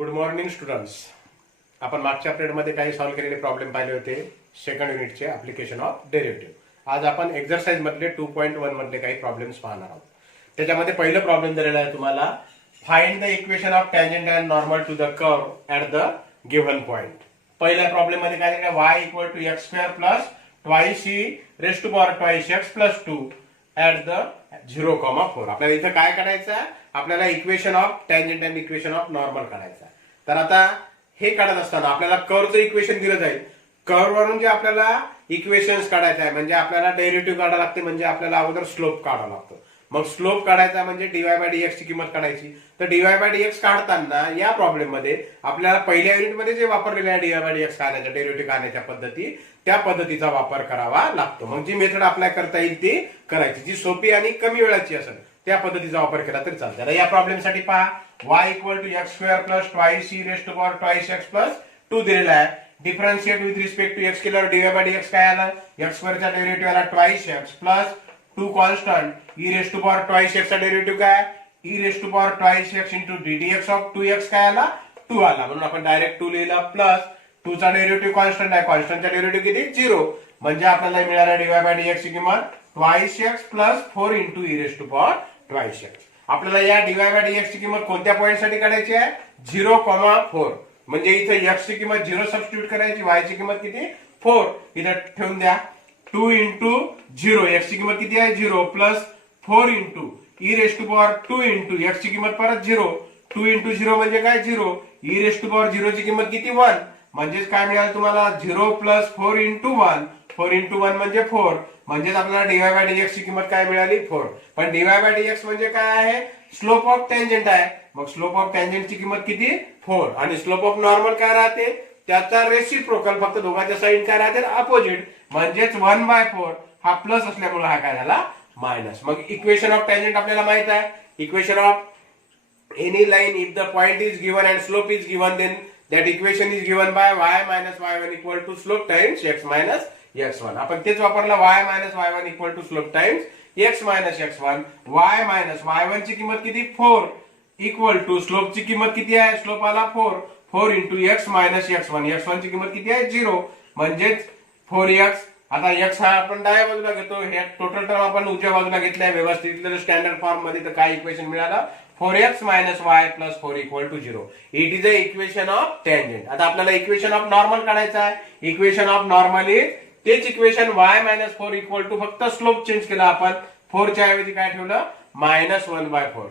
Good morning students. आपण मागच्या पिरियडमध्ये काही सॉल्व्ह केलेले प्रॉब्लेम पाहिले होते सेकंड युनिटचे ऍप्लिकेशन ऑफ डेरिव्हेटिव्ह. आज आपण एक्सरसाइज मधले 2.1 मधले काही प्रॉब्लेम्स पाहणार आहोत. त्याच्यामध्ये पहिलं प्रॉब्लेम दिलेला आहे तुम्हाला, find the equation of tangent and normal to the curve at the given point. पहिल्या प्रॉब्लेम मध्ये काय दिलं, y equal to x square plus twice E raise to power twice x plus 2 at the 0,4. आपल्याला इथं काय करायचं आहे, आपल्याला equation of tangent and equation of normal काढायचं आहे. तर आता हे काढत असताना आपल्याला कर्वचं इक्वेशन दिलं जाईल. कर्व वरून जे आपल्याला इक्वेशन्स काढायचं आहे म्हणजे आपल्याला डेरिव्हेटिव्ह काढावं लागते, म्हणजे आपल्याला अगोदर स्लोप काढावं लागतो. मग स्लोप काढायचा म्हणजे डीवाय बाय डीएक्स ची किंमत काढायची. तर डीवाय बाय डीएक्स काढताना या प्रॉब्लेम मध्ये आपल्याला पहिल्या युनिटमध्ये जे वापरलेले आहे डीवाय बाय डीएक्स काढण्याच्या डेरिव्हेटिव्ह काढण्याच्या पद्धती, त्या पद्धतीचा वापर करावा लागतो. मग जी मेथड अप्लाय करता येईल ती करायची, जी सोपी आणि कमी वेळाची असेल त्या पद्धतीचा वापर केला तरी चालतं. आता या प्रॉब्लेमसाठी पहा, y equal to x square plus twice E raise to power twice x plus 2 दिलेला आहे. Differentiate with respect to x केल्यावर डीवाय बाय डीएक्स काय आलं, एक्स स्क्वेअरचा डेरिव्हेटिव्ह आला twice x plus 2 constant e raise to power twice x चा derivative काय, e raise to power twice x into ddx of 2x काय आला, 2 आला. म्हणून आपण डायरेक्ट 2 लिहिला. प्लस 2 चा डेरिव्हेटिव्ह कॉन्स्टंट आहे, कॉन्स्टंटचा डेरिव्हेटिव्ह किती 0, म्हणजे आपल्याला मिळाला डीवाय बाय डीएक्स ची किंमत twice x plus 4 into e raise to power twice x. आपल्याला या डीवाय बाय डीएक्स ची किंमत कोणत्या पॉईंट साठी काढायची आहे, 0,4. म्हणजे इथे x ची किंमत 0 सबस्टिट्यूट करायची, y ची किंमत किती 4 इथे ठेवून द्या. 2 इंटू 0, x ची किंमत किती आहे 0 plus 4 into e raise to power 2 into x ची किंमत परत 0. 2 इंटू 0 म्हणजे काय 0, ई रेस टू पॉवर 0 ची किंमत किती 1. म्हणजेच काय मिळालं तुम्हाला 0 प्लस 4 इंटू 1. 4 इंटू 1 म्हणजे 4. म्हणजेच आपल्याला डीवाय बाय डीएक्स ची किंमत काय मिळाली 4. पण डीवाय बाय डीएक्स म्हणजे काय आहे, स्लोप ऑफ टँजंट आहे. मग स्लोप ऑफ टँजंट ची किंमत किती 4. आणि स्लोप ऑफ नॉर्मल काय राहते, त्याचा रेसिप्रोकल, फक्त दोघांच्या साईड काय राहते अपोजिट. म्हणजेच 1/4 हा प्लस असल्यामुळे हा काय झाला मायनस. मग इक्वेशन ऑफ टँजंट आपल्याला माहित आहे, equation of any line if the point is given and slope is given then that equation is given by y minus y1 equal to slope times x minus x1. आपण तेच वापरलं, y minus y1 equal to slope times x minus x1. y minus y1 ची किंमत किती 4 equal to slope ची किंमत किती आहे, स्लोप आला 4. 4 into x minus x1. x1 ची किंमत किती आहे 0, म्हणजेच 4x. आता x हा आपण डाव्या बाजूला घेतो, हे टोटल टर्म आपण उजव्या बाजूला घेतलाय व्यवस्थित स्टँडर्ड फॉर्म मध्ये. तर काय इक्वेशन मिळालं, 4x minus y plus 4 equal to 0. It is the equation of tangent. आता आपल्याला इक्वेशन ऑफ नॉर्मल काढायचं आहे. इक्वेशन ऑफ नॉर्मल इज तेच equation y minus 4 equal to, फक्त स्लोप चेंज केला आपण. 4 च्या ऐवजी काय ठेवलं minus 1/4.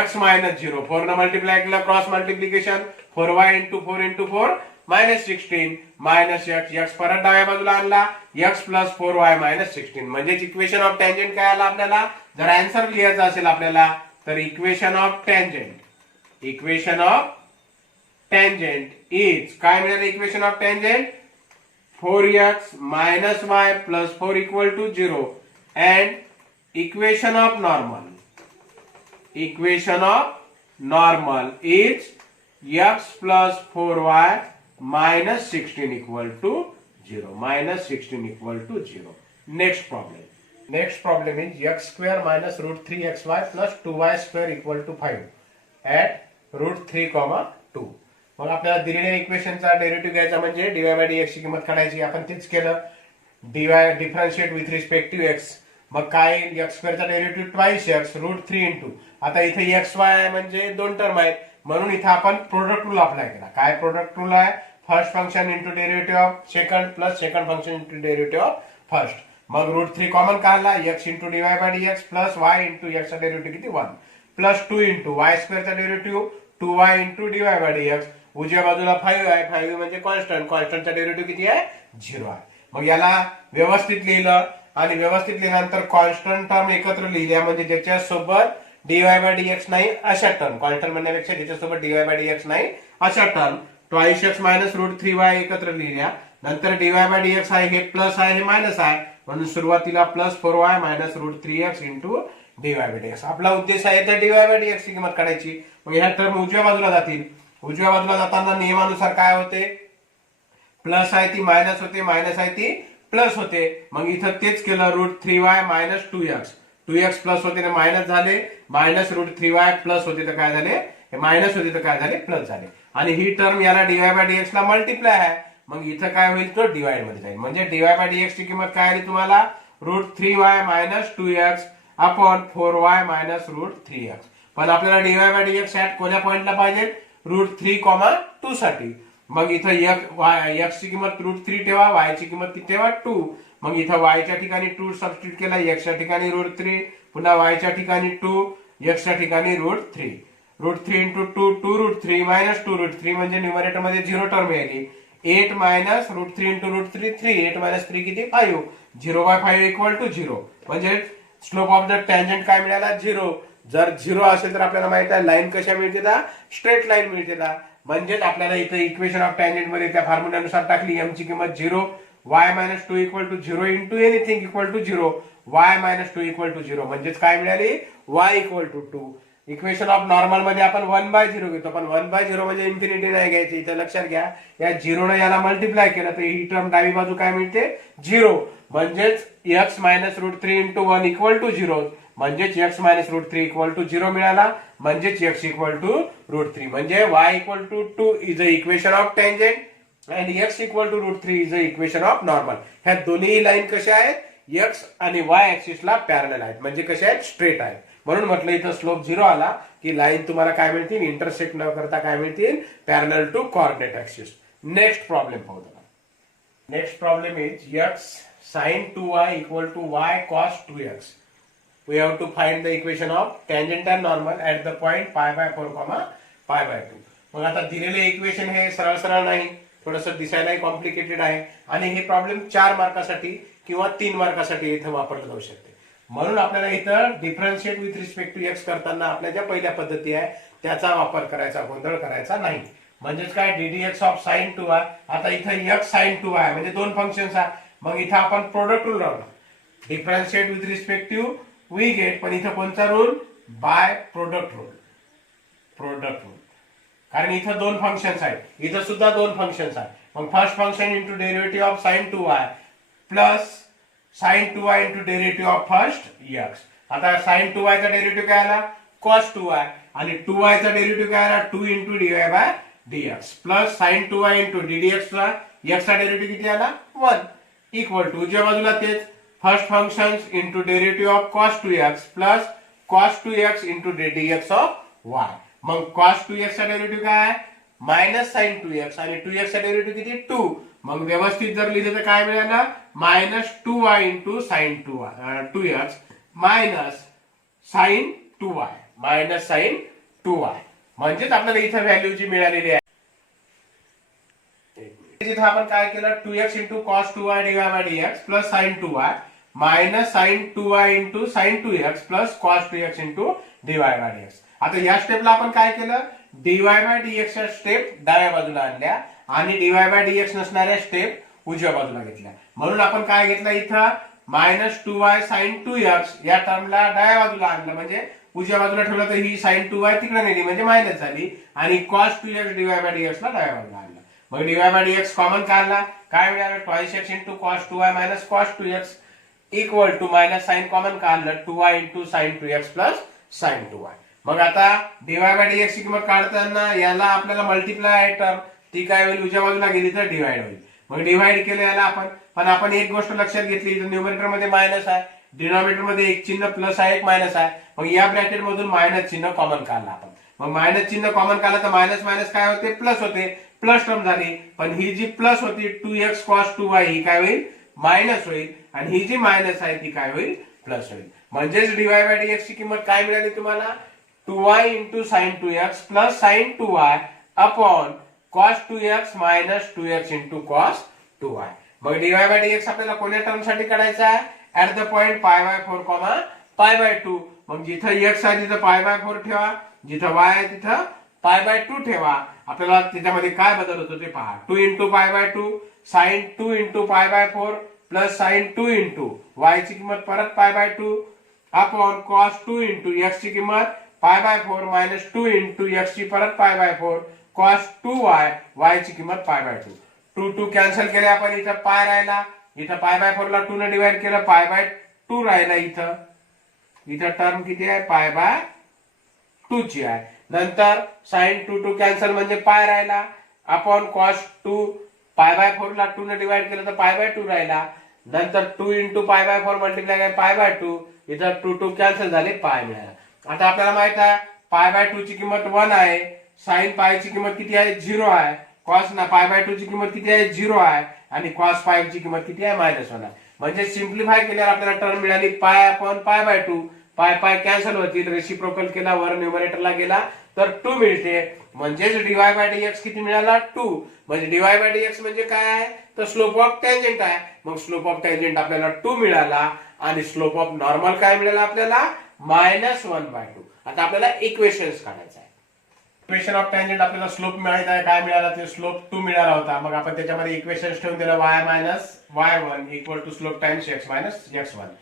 x minus 0, 4 न मल्टिप्लाय केला, cross multiplication 4y into 4 into 4 minus 16 minus x परत डाव्या बाजूला आणला, x प्लस 4y मायनस 16. म्हणजेच इक्वेशन ऑफ टँजंट काय आला आपल्याला. जर आन्सर लिहायचा असेल आपल्याला तर इक्वेशन ऑफ टँजंट इज काय मिळालं, equation of tangent 4x minus y plus 4 equal to 0 and equation of normal is x plus 4y minus 16 equal to 0. Next problem is x square minus root 3xy plus 2y square equal to 5 at root 3, 2. मग आपल्याला दिलेल्या इक्वेशनचा derivative घ्यायचा म्हणजे dy by dx ची किंमत काढायची. आपण तेच केलं, dy differentiate with respect to x. मग काय, एक्स स्क्वेअरचा derivative twice x root 3 into. आता इथे एक्स वाय आहे म्हणजे दोन टर्म आहेत, म्हणून इथे आपण प्रोडक्ट रूल अप्लाय केला. काय प्रोडक्ट रूल आहे, first function into derivative of second plus second function into derivative of first. मग रूट 3 कॉमन काढला, x into dy by dx plus y into x चा डेरिव्हेटिव्ह किती 1 प्लस 2 इंटू वाय स्क्वेअरचा derivative 2y into dy by dx. उजव्या बाजूला 5 आहे, 5 म्हणजे constant, कॉन्स्टंटचा derivative किती आहे 0 आहे. मग याला व्यवस्थित लिहिलं आणि व्यवस्थित लिहिल्यानंतर कॉन्स्टंट टर्म एकत्र लिहिल्या म्हणजे ज्याच्यासोबत डीवाय बाय डीएक्स नाही अशा टर्म, कॉन्स्टंट म्हणण्यापेक्षा ज्याच्यासोबत डीवाय बाय डीएक्स नाही अशा term twice x minus root 3y एकत्र लिहिल्या. नंतर डीवाय बाय डीएक्स आहे, हे प्लस आहे हे मायनस आहे, म्हणून सुरुवातीला plus 4y minus root 3x into dy by dx. आपला उद्देश आहे त्या डीवाय बाय डीएक्स ची किंमत काढायची. मग ह्या टर्म उजव्या बाजूला जातील. उजव्या बाजूला जाताना नियमानुसार काय होते, प्लस आहे ती मायनस होते, मायनस आहे ती प्लस होते. मग इथं तेच केलं, route 3y minus 2x. 2x plus होते तर मायनस झाले, मायनस रूट 3y प्लस होते तर काय झाले हे मायनस होते तर काय झाले प्लस झाले, आणि ही टर्म याला डीवाय बाय डीएक्स ला मल्टिप्लाय आहे, मग इथं काय होईल तो डिवाइड मध्ये जाईल. म्हणजे डीवाय बाय डीएक्स ची किंमत काय आली तुम्हाला √3y minus 2x upon 4y minus √3x. पण आपल्याला डीवाय बाय डीएक्स ऍट कोणत्या पॉइंटला पाहिजे √3,2 साठी. मग इथं x ची किंमत √3 ठेवा, y ची किंमत ठेवा 2. मग इथं y च्या ठिकाणी 2 सबस्टिट्यूट केला, x च्या ठिकाणी √3, पुन्हा y च्या ठिकाणी 2, x च्या ठिकाणी √3. √3 इंटू 2 2√3 मायनस 2√3 म्हणजे न्यूमरेटर मध्ये 0 टर्म येईल. 8 मायनस √3 इंटू √3 3, 8 मायनस 3 किती 5, 0/5 इक्वल टू 0. म्हणजे स्लोप ऑफ द टँजंट काय मिळाला 0. जर 0 असेल तर आपल्याला माहित आहे लाईन कशा मिळते ना स्ट्रेट लाईन मिळते ना. म्हणजेच आपल्याला इथं इक्वेशन ऑफ टँजंट मध्ये त्या फॉर्म्युल्यानुसार टाकली m ची किंमत 0, y minus 2 equal to 0 into anything equal to 0, y minus 2 equal to 0. म्हणजेच काय मिळाली y equal to 2. Equation of normal मध्ये आपण 1/0 घेतो, पण 1/0 म्हणजे इन्फिनिटी नाही घ्यायची. इथं लक्षात घ्या या 0 ने याला मल्टिप्लाय केलं तर ही टर्म डावी बाजू काय मिळते 0. म्हणजेच x minus √3 into 1 equal to 0. म्हणजेच x मायनस √3 इक्वल टू 0 मिळाला. म्हणजेच x इक्वल टू √3. म्हणजे y equal to 2 is a equation of tangent आणि x equal to √3 is a equation of normal. ह्या दोन्ही लाईन कशा आहेत x आणि y ऍक्सिस ला पॅरलल आहेत, म्हणजे कशा आहेत स्ट्रेट आहेत. म्हणून म्हटलं इथं स्लोप 0 आला की लाईन तुम्हाला काय मिळतील इंटरसेक्ट न करता काय मिळतील parallel to coordinate axis. Next problem पाहू. Next problem is x sin 2y equal to y cos 2x. We have to find the equation of tangent and normal at the point π/4, π/2. मग आता दिलेले equation हे सरळ सरळ नाही, थोडंसं दिसायलाही कॉम्प्लिकेटेड आहे, आणि हे प्रॉब्लेम 4 मार्कासाठी किंवा 3 मार्कासाठी इथं वापरलं जाऊ शकते. म्हणून आपल्याला इथं differentiate with respect to x करताना आपल्या ज्या पहिल्या पद्धती आहे त्याचा वापर करायचा, गोंधळ करायचा नाही. म्हणजेच काय ddx ऑफ sin 2y. आता इथं x sin 2y म्हणजे दोन फंक्शन्स आहे, मग इथं आपण प्रोडक्ट रूल लावला. Differentiate with respect to we get, पण इथं कोणता rule by product rule. Product rule कारण इथं दोन फंक्शन्स आहेत, इथं सुद्धा दोन फंक्शन्स आहेत. मग first function into derivative of sin 2y plus sin 2y into derivative of first x. आता sin 2y चा डेरिव्हेटिव्ह काय आला cos 2y, आणि 2y चा डेरिव्हेटिव्ह काय आला 2 into dy by dx plus sin 2y into ddx ला x चा डेरिव्हेटिव्ह किती आला 1 इक्वल टू उजव्या बाजूला तेच first function into derivative of cos 2x plus cos 2x into dx of y. मग cos 2x चा डेरिव्हेटिव्ह काय आहे मायनस sin 2x, आणि 2x चा डेरिव्हेटिव्ह किती 2. मग व्यवस्थित जर लिहिले तर काय मिळालं minus 2y into sin 2x minus sin 2y, minus sin 2y. म्हणजेच आपल्याला इथं व्हॅल्यू जी मिळालेली आहे तिथं आपण काय केलं 2x into cos 2y dy by dx plus sin 2y minus sin 2y into sin 2x plus cos 2x into dy by dx. आता या स्टेपला आपण काय केलं dy बाय dx च्या स्टेप डाव्या बाजूला आणल्या आणि dy बाय dx नसणाऱ्या स्टेप उजव्या बाजूला घेतल्या. म्हणून आपण काय घेतलं इथं मायनस 2y sin 2x या टर्मला डाव्या बाजूला आणलं, म्हणजे उजव्या बाजूला ठेवलं तर ही sin 2y तिकडे नेली म्हणजे मायनस झाली, आणि cos 2x dy by dx ला डाव्या बाजूला आणलं. मग dy बाय dx कॉमन काढला काय मिळालं 2x into cos 2y minus cos 2x equal to minus sine common काढलं 2y into sin 2x plus sin 2y. मग आता dy बाय dx ची किंमत काढताना याला आपल्याला मल्टिप्लाय आहे टर्म, ती काय होईल उजव्या बाजूला गेली तर डिवाइड होईल. मग डिवाइड केलं याला आपण, पण आपण एक गोष्ट लक्षात घेतली न्यूमरेटर मध्ये मायनस आहे, डिनॉमिनेटर मध्ये एक चिन्ह प्लस आहे एक मायनस आहे. मग या ब्रॅकेट मधून मायनस चिन्ह कॉमन काढला आपण. मग मायनस चिन्ह कॉमन काढलं तर मायनस मायनस काय होते प्लस होते, प्लस टर्म झाली. पण ही जी प्लस होती 2x cos 2y ही काय होईल मायनस होईल, आणि ही जी मायनस आहे ती काय होईल प्लस होईल. म्हणजेच dy बाय dx ची किंमत काय मिळाली तुम्हाला 2y into sin 2x plus sin 2y upon cos 2x minus 2x into cos 2y. मग dy बाय dx आपल्याला कोणत्या टर्म साठी काढायचा आहे ऍट द पॉइंट π/4, π/2. मग जिथं x आहे तिथं π/4 ठेवा, जिथं y आहे तिथं π/2 ठेवा. आपल्याला त्याच्यामध्ये काय बदल होतो ते पहा. 2 into π/2 sin 2 into π/4 plus sin 2 into y ची किंमत परत π/2 अपॉन cos 2 इंटू x ची किंमत π/4 मायनस 2 इंटू x ची परत π/4 cos 2y y ची किंमत π/2. 2 कॅन्सल केले आपण, इथं पाय राहिला, इथं π/4 ला 2 ने डिवाइड केलं π/2 राहिला. इथं टर्म किती आहे π/2 ची आहे. नंतर साइन 2 कॅन्सल म्हणजे पाय राहिला अपॉन कॉस 2 पाय बाय 4 ला 2 ने डिवाइड केलं तर पाय बाय 2 राहिला. नंतर 2 इंटू पाय बाय 4 मल्टिप्लाय काय पाय बाय 2 इथं 2 कॅन्सल झाले पाय मिळाला. आता आपल्याला माहित आहे पाय बाय 2 ची किंमत 1 आहे, साइन पाय ची किंमत किती आहे 0 आहे, कॉस ना पाय बाय 2 ची किंमत किती आहे 0 आहे आणि कॉस 5 ची किंमत किती आहे -1 आहे. म्हणजे सिंप्लिफाय केल्यावर आपल्याला टर्म मिळाली पाय अपॉन पाय बाय 2 पाय पाय कॅन्सल होतील, रेसिप्रोकल केला वर न्यूमरेटरला गेला तर 2 मिळते. म्हणजेच डीवाय बाय डीएक्स किती मिळाला 2. म्हणजे डीवाय बाय डीएक्स म्हणजे काय आहे तर स्लोप ऑफ टँजेंट आहे. मग स्लोप ऑफ टँजेंट आपल्याला 2 मिळाला आणि स्लोप ऑफ नॉर्मल काय मिळाला आपल्याला -1/2. आता आपल्याला इक्वेशन्स काढायचं आहे. इक्वेशन ऑफ टँजेंट आपल्याला स्लोप माहित आहे काय मिळाला ते स्लोप 2 मिळाला होता. मग आपण त्याच्यामध्ये इक्वेशन्स ठेवून दिलं y y1 equal to slope times x x1.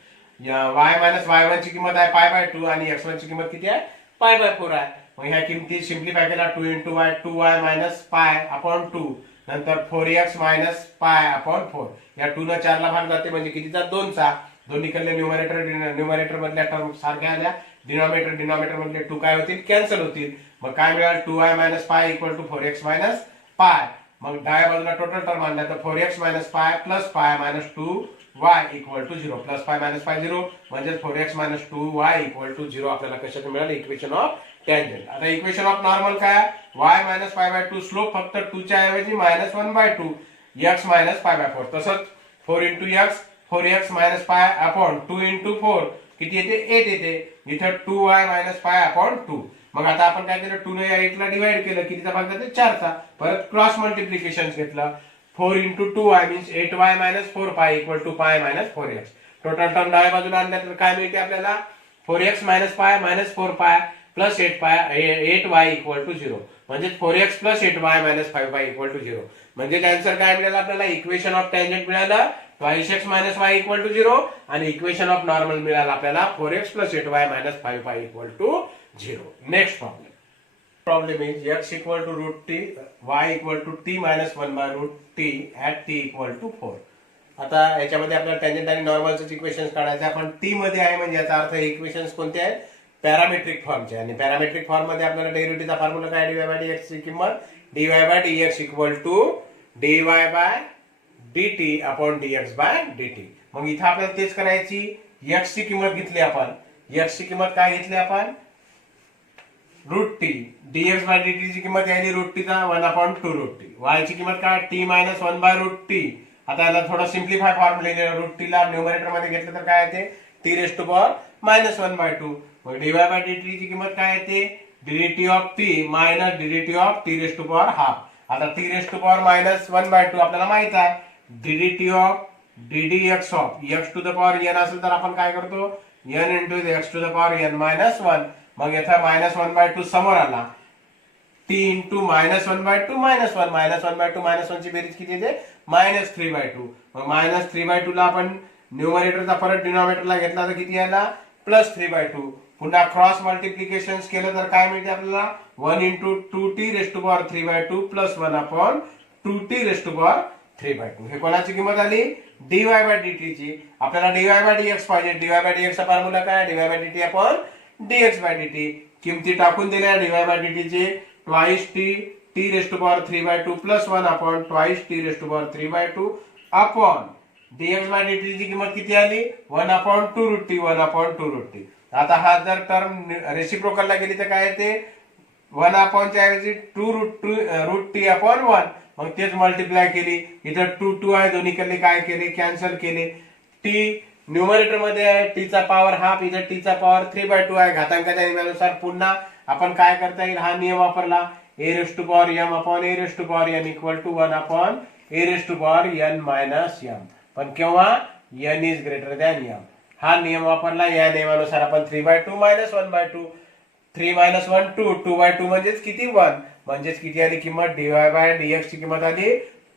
y y1 ची किंमत आहे पाय बाय 2 आणि x1 ची किंमत किती आहे पाय बाय 4 आहे. मग ह्या किमती सिंप्लिफाय केला 2 into y 2y minus pi upon 2 नंतर 4x मायनस पाय अपॉन 4. या 2 न 4 ला भाग जाते म्हणजे कितीचा 2 चा. दोन्ही कडले न्यूमरेटर मधल्या टर्म सारख्या आल्या, डिनॉमिनेटर मधले 2 काय होतील कॅन्सल होतील. मग काय मिळाल 2y minus pi equal to 4x minus pi. मग डाव्या बाजूला टोटल टर्म आणला तर 4x minus pi plus pi minus 2y equal to 0 plus pi minus pi 0 म्हणजे 4x minus 2y equal to 0 आपल्याला कशाचं मिळालं इक्वेशन ऑफ टँजेंट. आता इक्वेशन ऑफ नॉर्मल काय y minus pi by 2 slope फक्त 2 च्या ऐवजी -1/2 x मायनस पाय बाय 4. तसंच 4 into x 4x minus pi upon 2 into 4 किती येते 8 येते. इथे 2y मायनस पाय अपॉन 2. मग आता आपण काय केलं 2 ने 8 ला डिवाइड केलं कितीचा भाग जाते 4 चा. परत क्रॉस मल्टिप्लिकेशन घेतलं 4 into 2y means 8y minus 4 pi equal to pi minus 4x. Total term डाव्या बाजूला आणल्या तर काय मिळते आपल्याला 4x मायनस पाय मायनस 4 पाय प्लस 8y इक्वल टू 0 म्हणजे 4x plus 8y minus 5y equal to 0. म्हणजे आन्सर काय मिळालं आपल्याला इक्वेशन ऑफ टँजेंट मिळालं 2x minus y equal to 0 आणि इक्वेशन ऑफ नॉर्मल मिळालं आपल्याला 4x plus 8y minus 5y equal to 0. Next problem is x equal to root t y equal to t minus 1/√t at t equal to 4. आता याच्यामध्ये आपल्याला tangent आणि नॉर्मलचे equations काढायचे. आपण T मध्ये आहे म्हणजे याचा अर्थ इक्वेशन्स कोणते आहेत पॅरामेट्रिक फॉर्मचे. आणि पॅरामेट्रिक फॉर्म मध्ये आपल्याला डेरिव्हेटिव्हचा फॉर्म्युला काय dy बाय dx ची किंमत dy by dx equal to dy by dt upon dx by dt. मग इथं आपल्याला तेच करायची. x ची किंमत घेतली आपण, x ची किंमत काय घेतली आपण root t. dx by dt ची किंमत यायची रूट टी चा 1/√t. y ची किंमत काय t मायनस 1/√t. आता याला थोडं सिंप्लिफाय फॉर्म लिहिलेलं रूट टी ला न्यूमरेटर मध्ये घेतलं तर काय येते t रेस टू पॉवर -1/2. मग dy बाय dt ची किंमत काय येते dt of t minus dt of t raise to power half. आता t रेस टू पॉवर -1/2 आपल्याला माहित आहे. dt of ddx of x to the power n असेल तर आपण काय करतो n into x to the power n minus 1. मग येथे -1/2 समोर आला t इंटू -1/2 मायनस 1 -1/2 -1 ची बेरीज किती येते -3/2. मग -3/2 ला आपण न्यूमरेटरचा परत डिनॉमिनेटरला घेतला तर किती आला +3/2. पुन्हा क्रॉस मल्टिप्लिकेशन केलं तर काय मिळते आपल्याला 1 into 2t raise to power 3/2 plus 1 upon 2t raise to power 3/2. हे कोणाची किंमत आली dy बाय dt ची. आपल्याला dy बाय dx पाहिजे. dy बाय dx चा फॉर्म्युला काय dy by dt upon dx by dt. किमती टाकून दिल्या dy बाय dt चे twice t raise to power 3/2 plus 1 upon twice t raise to power 3/2 upon dx by dt ची किंमत किती आली 1/2√t 1/2√t. आता हा जर टर्म रेसिप्रोकलला गेली तर काय येते 1 अपॉन च्या ऐवजी 2√t अपॉन 1. मग तेच मल्टिप्लाय केली. इथं 2 आहे दोन्ही कडले काय केले कॅन्सल केले. t न्यूमरेटर मध्ये आहे t चा पॉवर हाफ इथं t चा पॉवर 3/2 आहे. घातांकाच्या नियमानुसार पुन्हा आपण काय करता येईल हा नियम वापरला a raise to power m upon a raise to power n equal to 1 upon a raise to power n minus m. पण केव्हा n is greater than m. हा नियम वापरला. या नियमानुसार आपण 3/2 मायनस 1/2 3 मायनस 1 2 2/2 म्हणजेच किती 1 म्हणजेच किती आली किंमत dy बाय dx ची किंमत आली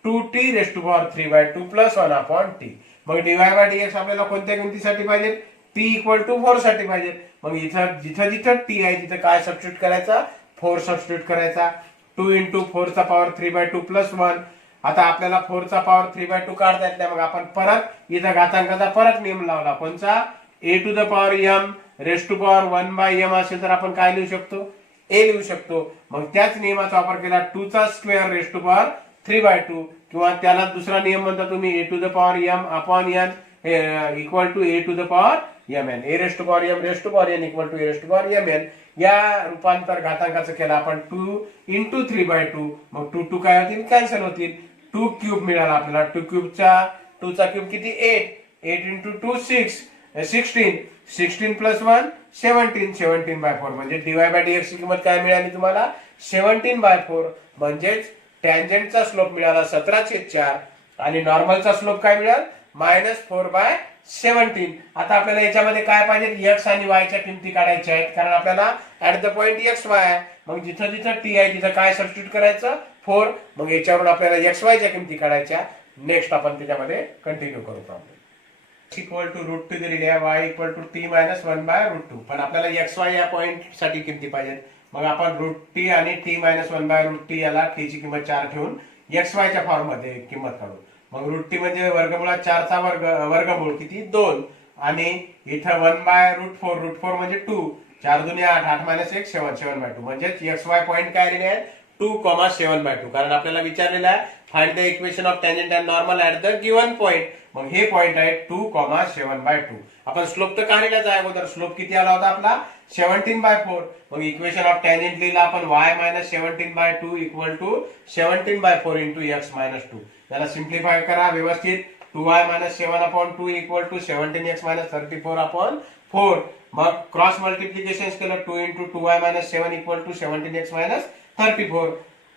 2t raise to power 3/2 plus 1 upon t. मग dy बाय dx आपल्याला कोणत्या किमतीसाठी पाहिजे t इक्वल टू 4 साठी पाहिजे. मग इथं जिथं t आहे तिथं काय सबस्टिट्यूट करायचा 4 सबस्टिट्यूट करायचा. 2 इंटू 4 चा पॉवर 3/2 प्लस 1. आता आपल्याला 4 चा पॉवर 3/2 काढता येत नाही. मग आपण परत इथं घातांकाचा परत नियम लावला कोणचा a to the power m raise to power 1/m असेल तर आपण काय लिहू शकतो ए लिहू शकतो. मग त्याच नियमाचा वापर केला 2 चा स्क्वेअर रेस टू पॉवर 3/2 किंवा त्याला दुसरा नियम म्हणता तुम्ही a to the power m upon n equal to a to the power m n. A raise to power m raise to power n equal to a raise to power m n. या रूपांतर घातांकाचं केलं आपण 2 into 3/2. मग 2 काय होतील cancel होतील. 2 cube मिळाला आपल्याला. 2 चा क्यूब किती 8 इंटू 2 16 प्लस 1 17/4 म्हणजे dy/dx ची किंमत काय मिळाली तुम्हाला 17/4. म्हणजेच टँजंटचा स्लोप मिळाला 17/4 आणि नॉर्मलचा स्लोप काय मिळाल -4/17. आता आपल्याला याच्यामध्ये काय पाहिजे x आणि y च्या किमती काढायच्या आहेत कारण आपल्याला at the point x y आहे. मग जिथं जिथं t आहे तिथं काय सबस्टिट्यूट करायचं 4. मग याच्यावरून आपल्याला x y च्या किमती काढायच्या. नेक्स्ट आपण त्याच्यामध्ये कंटिन्यू करू प्रॉब्लेम. इक्वल टू √2 दिलेली आहे y इक्वल टू t - 1/√2. पण आपल्याला x y या पॉइंट साठी किमती पाहिजेत. मग आपण √t आणि t - 1/√t याला t ची किंमत 4 ठेवून x y च्या फॉर्म मध्ये किंमत काढू. मग √t म्हणजे वर्गमुळात 4 चा वर्गमूळ किती 2 आणि इथं 1/√4 √4 म्हणजे 2 4 दुनी 8 8 - 1 7 7/2 म्हणजे x y पॉइंट काय आलेले आहेत 2,7/2. कारण आपल्याला विचारलेलं आहे find the equation of tangent and normal at the given point. मग हे पॉइंट आहे 2,7/2. आपण स्लोप तर काढलेलाच आहे अगोदर. स्लोप किती आला होता आपला 17/4. मग इक्वेशन ऑफ टॅन्जंट लिहिलं आपण y - 17/2 equal to 17/4 into x - 2. त्याला सिम्प्लिफाय करा व्यवस्थित. 2y - 7/2 equal to 17x - 34/4. मग क्रॉस मल्टिप्लिकेशन केलं 2 into 2y - 7 equal to 17x - 34.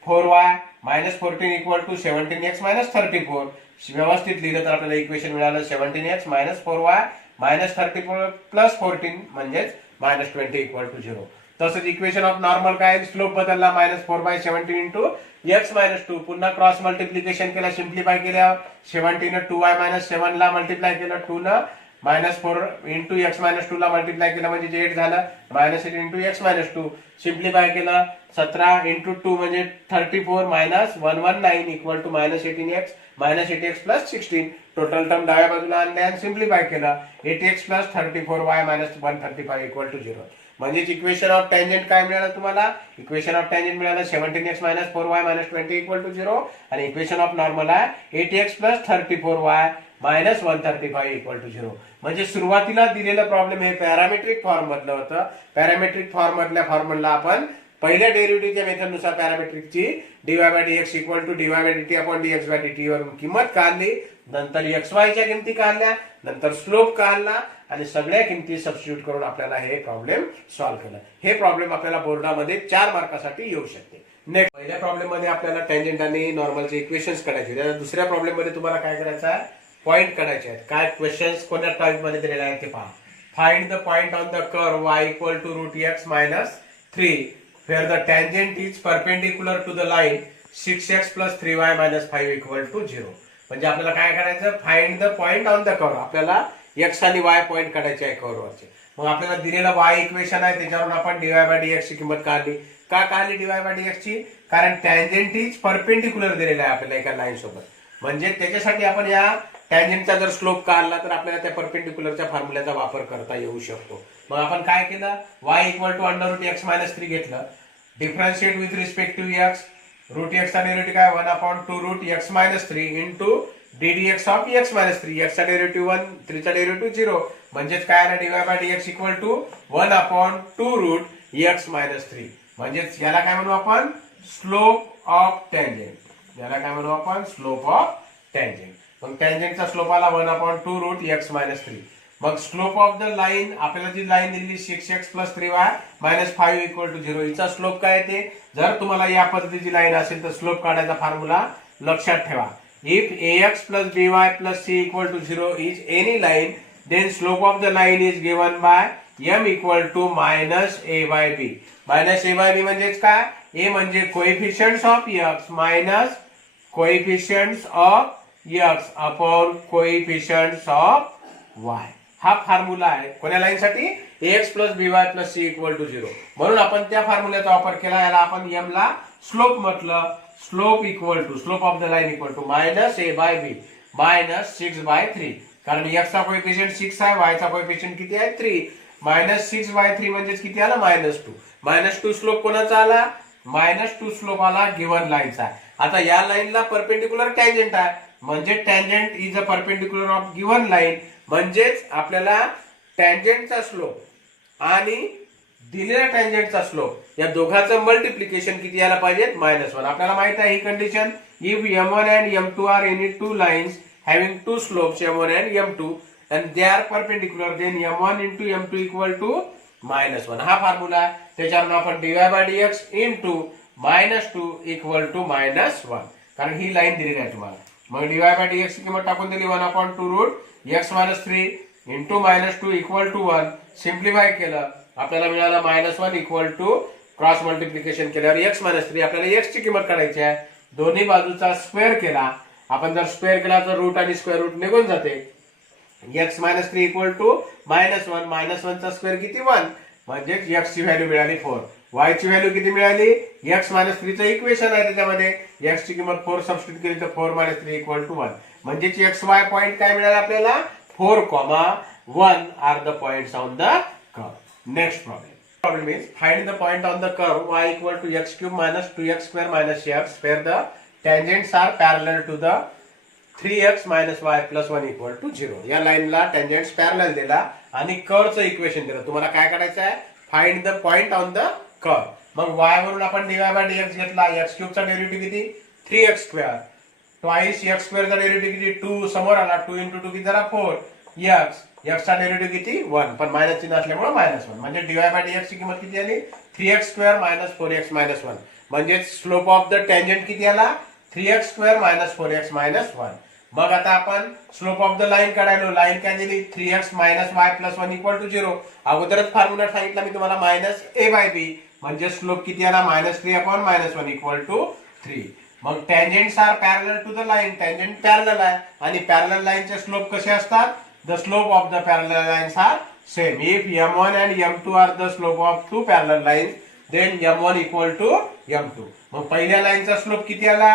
4y - 14 equal to 17x - 34. व्यवस्थित लिहिलं तर आपल्याला इक्वेशन मिळालं 17x - 4y - 34 प्लस 14 म्हणजेच -20 इक्वल टू 0. तसंच इक्वेशन ऑफ नॉर्मल काय स्लोप बदलला -4/17 इंटू x - 2. पुन्हा क्रॉस मल्टिप्लिकेशन केलं सिम्प्लिफाय केल्यावर 17 ने 2y - 7 ला मल्टिप्लाय केलं 2 न -4 इंटू x - 2 ला मल्टिप्लाय केलं म्हणजे 8 झालं -8 इंटू x - 2. सिम्प्लिफाय केलं 17 इंटू 2 म्हणजे 34 -119 equal to -18x -8x plus 16. Total term डाव्या बाजूला आणले आणि सिम्प्लिफाय केलं 8x plus 34y - 135 equal to 0. म्हणजेच इक्वेशन ऑफ टॅन्जंट काय मिळालं तुम्हाला इक्वेशन ऑफ टॅन्जंट मिळालं 17x - 4y - 20 इक्वल टू 0 आणि इक्वेशन ऑफ नॉर्मल आहे 8x plus 34y - 135 equal to 0. म्हणजे सुरुवातीला दिलेलं प्रॉब्लेम हे पॅरामेट्रिक फॉर्म मधलं होतं. पॅरामेट्रिक फॉर्म मधल्या फॉर्म्युला आपण पहिल्या डेरिव्हेटिव्हच्या मेथडनुसार पॅरामेट्रिकची dy/dx equal to dy/dt upon dx/dt वरून किंमत काढली. नंतर xy च्या किमती काढल्या. नंतर स्लोप काढला आणि सगळ्या किमती सबस्टिट्यूट करून आपल्याला हे प्रॉब्लेम सॉल्व्ह केलं. हे प्रॉब्लेम आपल्याला बोर्डामध्ये 4 मार्कासाठी येऊ शकते. नेक्स्ट पहिल्या प्रॉब्लेम मध्ये आपल्याला टॅन्जंट आणि नॉर्मलचे इक्वेशन्स काढायचे. त्याच्या दुसऱ्या प्रॉब्लेम मध्ये तुम्हाला काय करायचं आहे पॉइंट काढायचे आहेत. काय क्वेश्चन्स कोणत्या टाइप मध्ये दिलेले आहेत ते पहा. Find the point on the curve y equal to √x - 3 where the tangent is perpendicular to the line 6x plus 3y minus 5 equal to 0. म्हणजे आपल्याला काय करायचं find the point on the curve. आपल्याला x आणि y point काढायचे आहे कर्ववरचे. मग आपल्याला दिलेलं y इक्वेशन आहे त्याच्यावरून आपण dy/dx ची किंमत काढली. का काढली dy/dx ची कारण टॅन्जंट इज परपेंडिक्युलर दिलेला आहे आपल्याला एका लाईन सोबत. म्हणजे त्याच्यासाठी आपण या टॅन्जंटचा जर स्लोप काढला तर आपल्याला त्या परपेंडिक्युलरच्या फॉर्म्युल्याचा वापर करता येऊ शकतो. मग आपण काय केलं y इक्वल टू √x - 3 घेतलं. Differentiate with respect to x. √x चा डेरिव्हेटिव्ह काय 1/2 √x - 3 into ddx of x - 3. x चा डेरिव्हेटिव्ह 1 3 चा डेरिव्हेटिव्ह 0 म्हणजेच काय आलं dy/dx इक्वल टू 1/2 √x - 3. म्हणजेच याला काय म्हणू आपण स्लोप ऑफ टॅन्जंट. याला काय म्हणू आपण स्लोप ऑफ टॅन्जंट. मग टॅन्जंटचा स्लोप आला 1/2 √x - 3. मग स्लोप ऑफ द लाईन आपल्याला जी लाईन दिलेली 6x plus 3y minus 5 equal to 0 हिचा स्लोप काय येते. जर तुम्हाला या पद्धतीची लाईन असेल तर स्लोप काढायचा फॉर्म्युला लक्षात ठेवा. If ax plus by plus c equal to 0 is any line then slope of the line is given by m equal to minus a by b. Minus a by b म्हणजेच काय a म्हणजे coefficients of x minus coefficients of x upon coefficients of y. हा formula आहे कोण्या line साठी ax plus by plus c equal to 0. म्हणून आपण त्या फॉर्म्युल्याचा वापर केला. याला आपण m ला स्लोप म्हटलं. Slope equal to slope of the line equal to minus a by b minus 6/3. कारण x चा कोएफिशियंट 6 आहे y चा कोएफिशियंट किती आहे 3. मायनस 6/3 म्हणजे किती आलं -2. -2 स्लोप कोणाचा आला? -2 स्लोप आला गिवन लाईनचा. आता या लाईनला परपेंडिक्युलर टँजंट आहे, म्हणजे tangent is a perpendicular of given line. म्हणजेच आपल्याला टँजंटचा स्लोप आणि दिलेल्या टँजंटचा स्लोप या दोघांचं मल्टिप्लिकेशन किती यायला पाहिजे? -1. आपल्याला माहित आहे ही condition. If m1 and m2 are any two lines having two slopes m1 and m2 and they are perpendicular, then m1 into m2 equal to -1. हा फॉर्म्युला आहे. त्याच्यावरून आपण dy/dx into -2 equal to -1, कारण ही लाईन दिलेली आहे तुम्हाला. मग dy/dx ची किंमत टाकून दिली 1/2 रूट x - 3 into -2 equal to 1. Simplify केलं आपल्याला मिळालं -1 इक्वल टू क्रॉस मल्टिप्लिकेशन केल्यावर x - 3. आपल्याला x ची किंमत काढायची आहे. दोन्ही बाजूचा स्क्वेअर केला. आपण जर स्क्वेअर केला तर रूट आणि स्क्वेअर रूट निघून जाते. x - 3 equal to -1. -1 चा स्क्वेअर किती? 1. म्हणजे x ची व्हॅल्यू मिळाली 4. y ची व्हॅल्यू किती मिळाली? x - 3 चं इक्वेशन आहे, त्याच्यामध्ये x ची किंमत 4 सबस्टिट्यूट केली तर 4 - 3 इक्वल टू 1. म्हणजे XY पॉइंट काय मिळाला आपल्याला? 4,1 are the points on the curve. Next problem is find the point on the curve y equal to x cube minus 2x square minus x where the tangents are parallel to the 3x minus y plus 1 equal to 0. या लाईनला tangents parallel दिला आणि कर्वचं equation दिलं. तुम्हाला काय करायचं आहे? Find the point on the curve. मग y वरून आपण dy/dx घेतला. x क्यूब चा डेरिव्हेटिव्ह किती? 3x square. Twice x square चा डेरिव्हेटिव्ह किती? 2 समोर आला. 2 into 2 किती झाला? 4. x चा डेरिव्हेटिव्ह किती? 1. पण मायनस चिन्ह असल्यामुळे -1. म्हणजे dy/dx ची किंमत किती आली? 3x square - 4x - 1. म्हणजे स्लोप ऑफ द टँजंट किती आला? 3x square - 4x - 1. मग आता आपण स्लोप ऑफ द लाईन काढायलो. लाईन काय दिली? 3x - y + 1 equal to 0. अगोदरच फॉर्म्युला सांगितला मी तुम्हाला -a/b. म्हणजे स्लोप किती आला? -3/-1 इक्वल टू 3. मग tangents are parallel to the line. Tangent parallel आहे आणि पॅरलल लाईनचे स्लोप कसे असतात? The slope of the parallel lines are same. If m1 and m2 are the slope of two parallel lines, then m1 equal to m2. मग पहिल्या लाईनचा slope किती आला?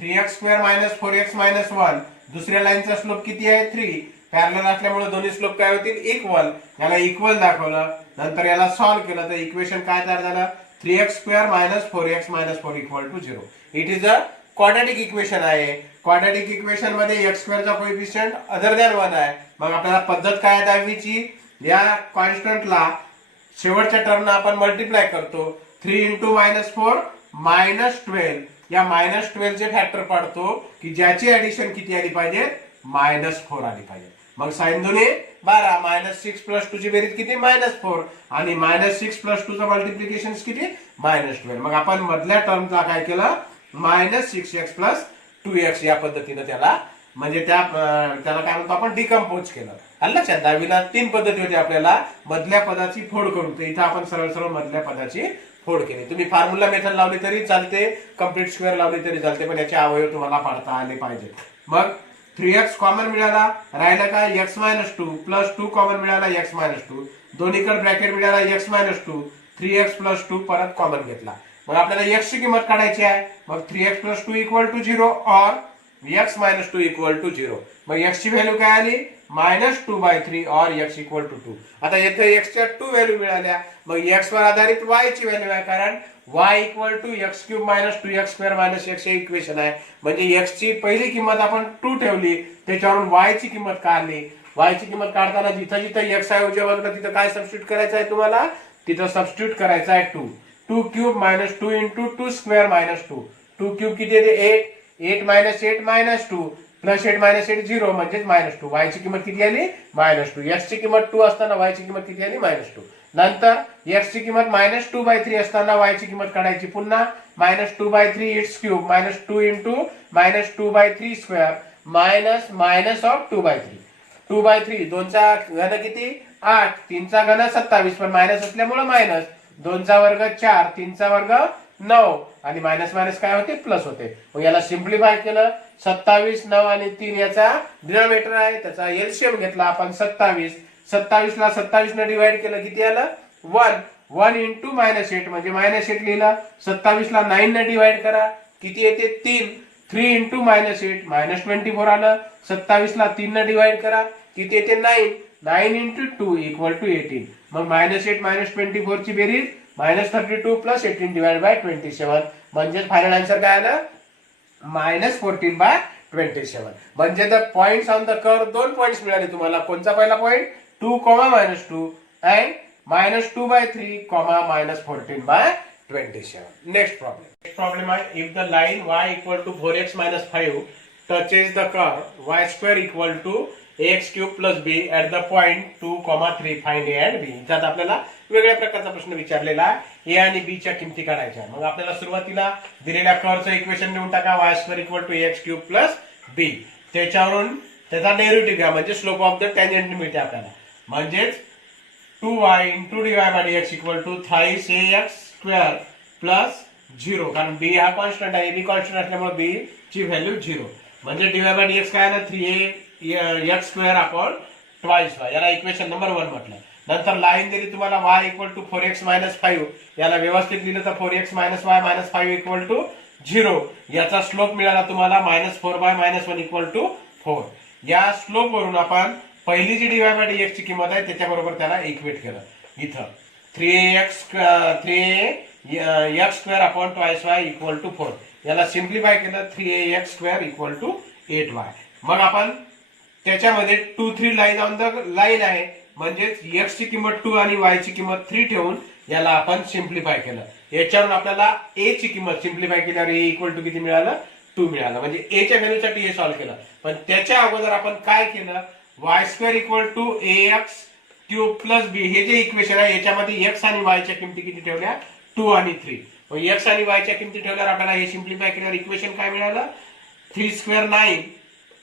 3x square - 4x - 1. दुसऱ्या लाईनचा स्लोप किती आहे? 3. पॅरलल असल्यामुळे दोन्ही स्लोप काय होतील? इक्वल. याला इक्वल दाखवलं. नंतर याला सॉल्व्ह केलं तर इक्वेशन काय तयार झालं? 3x square - 4x - 4 equal to 0. It is a quadratic equation आहे. क्वाड्रॅटिक इक्वेशन मध्ये x स्क्वेअरचा कोएफिशियंट अदर दॅन 1 आहे. मग आपल्याला पद्धत काय आहे दहावीची? या कॉन्स्टंटला शेवटच्या टर्मला आपण मल्टिप्लाय करतो. 3 into -4 -12. या -12 चे फॅक्टर पाडतो की ज्याची ऍडिशन किती आली पाहिजे? -4 आली पाहिजे. मग साइन 2 12. -6 + 2 ची बेरीज किती? -4. आणि -6 + 2 चं मल्टिप्लिकेशन किती? -12. मग आपण मधल्या टर्मचा काय केलं? -6x + 2x या पद्धतीने त्याला म्हणजे त्याला काय म्हणतो आपण? डिकम्पोज केलं. आलं लक्षात? दहावीला 3 पद्धती होती आपल्याला मधल्या पदाची फोड करून. तर इथं आपण सरळ सरळ मधल्या पदाची फोड केली. तुम्ही फॉर्म्युला मेथड लावली तरी चालते, कम्प्लीट स्क्वेअर लावली तरी चालते, पण याचे अवयव तुम्हाला पाडता आले पाहिजे. मग 3x कॉमन मिळाला. राहिलं काय? x - 2 + 2 कॉमन मिळाला. x - 2. दोन्हीकडे ब्रॅकेट मिळाला. x - 2. 3x + 2 परत कॉमन घेतला. मग आपल्याला x ची किंमत काढायची आहे. मग 3x + 2 इक्वल टू 0 और x - 2 इक्वल टू 0. मग x ची व्हॅल्यू काय आली? -2/3 और x इक्वल टू 2. आता येथे x च्या 2 व्हॅल्यू मिळाल्या. मग x वर आधारित y ची व्हॅल्यू आहे, कारण y equal to x³ - 2x square - x हे इक्वेशन आहे. म्हणजे x ची पहिली किंमत आपण 2 ठेवली, त्याच्यावरून y ची किंमत काढली. y ची किंमत काढताना जिथं जिथं x आहे उजव्या बाजूला तिथं काय सबस्टिट्यूट करायचं आहे तुम्हाला? तिथं सबस्टिट्यूट करायचं आहे 2. 2³ - 2 into 2 स्क्वेअर - 2. 2³ किती येते? 8. 8 - 8 - 2 प्लस 8 - 8 0 म्हणजे -2. y ची किंमत किती आली? -2. x ची किंमत 2 असताना y ची किंमत किती आली? -2. नंतर x ची किंमत -2/3 असताना y ची किंमत काढायची. पुन्हा -2/3 it's cube -2 into -2/3 square minus of 2/3. 2/3 2चा घन किती? 8. 3 चा घन 27. पण मायनस असल्यामुळे मायनस. 2 चा वर्ग 4. 3 चा वर्ग 9. आणि मायनस मायनस काय होते? प्लस होते. मग याला सिम्प्लिफाय केलं. 27, 9 आणि 3 याचा डिनॉमिनेटर आहे, त्याचा एलसीएम घेतला आपण 27. 27 ला 27 ने डिवाइड केलं किती आलं? 1. 1 into -8 म्हणजे -8 लिहिलं. 27 ला 9 ने डिवाइड करा किती येते? 3. 3 into -8 -24 आलं. 27 ला 3 ने डिवाइड करा किती येते? 9. 9 into 2 equal to 18. मग -8 - 24 ची बेरीज -32 प्लस 18 डिवाइड बाय 27 म्हणजे फायनल आन्सर काय आलं -14/27 म्हणजे the points on the curve दोन पॉइंट्स मिळाले तुम्हाला. कोणता पहिला पॉइंट 2, -2 अँड -2/3, -14/27. नेक्स्ट प्रॉब्लेम आहे if the line y equal to 4x - 5 touches the curve y² equal to ax³ + b at the point 2, 3 find a and b. इथं आपल्याला वेगळ्या प्रकारचा प्रश्न विचारलेला आहे. a आणि b च्या किमती काढायच्या. मग आपल्याला सुरुवातीला दिलेल्या कर्वचं इक्वेशन लिहून टाका y² equal to ax³ + b. त्याच्यावरून त्याचा डेरिव्हेटिव्ह घ्या म्हणजे स्लोप ऑफ द टँजेंट मिळते आपल्याला. म्हणजेच 2y into dy/dx equal to thrice ax² plus 0 कारण b हा कॉन्स्टंट आहे. b कॉन्स्टंट असल्यामुळे b ची व्हॅल्यू 0 म्हणजे dy/dx काय आलं 3ax² अपॉन ट्वाइस y. याला इक्वेशन नंबर 1 म्हटलं. नंतर लाईन दिली तुम्हाला y इक्वल टू 4x - 5 याला व्यवस्थित लिहिलं तर 4x - y - 5 इक्वल टू 0. याचा स्लोप मिळाला तुम्हाला -4/-1 इक्वल टू 4. या स्लोप वरून आपण पहिली जी dy/dx ची किंमत आहे त्याच्याबरोबर त्याला इक्वेट केलं. इथं 3ax² upon twice y equal to 4 याला सिम्प्लिफाय केलं 3ax² इक्वल टू 8y. मग आपण त्याच्यामध्ये 2, 3 लाईन ऑन द लाईन आहे म्हणजेच x ची किंमत 2 आणि y ची किंमत 3 ठेवून याला आपण सिम्प्लिफाय केलं. याच्यावरून आपल्याला a ची किंमत सिम्प्लिफाय केल्यावर a इक्वल टू किती मिळालं 2 मिळालं. म्हणजे a च्या व्हॅल्यूसाठी हे सॉल्व्ह केलं. पण त्याच्या अगोदर आपण काय केलं y² equal to ax³ + b हे जे इक्वेशन आहे याच्यामध्ये x आणि y च्या किमती किती ठेवल्या 2 आणि 3. मग x आणि y च्या किमती ठेवल्यावर आपल्याला हे सिम्प्लिफाय केल्यावर इक्वेशन काय मिळालं 3² 9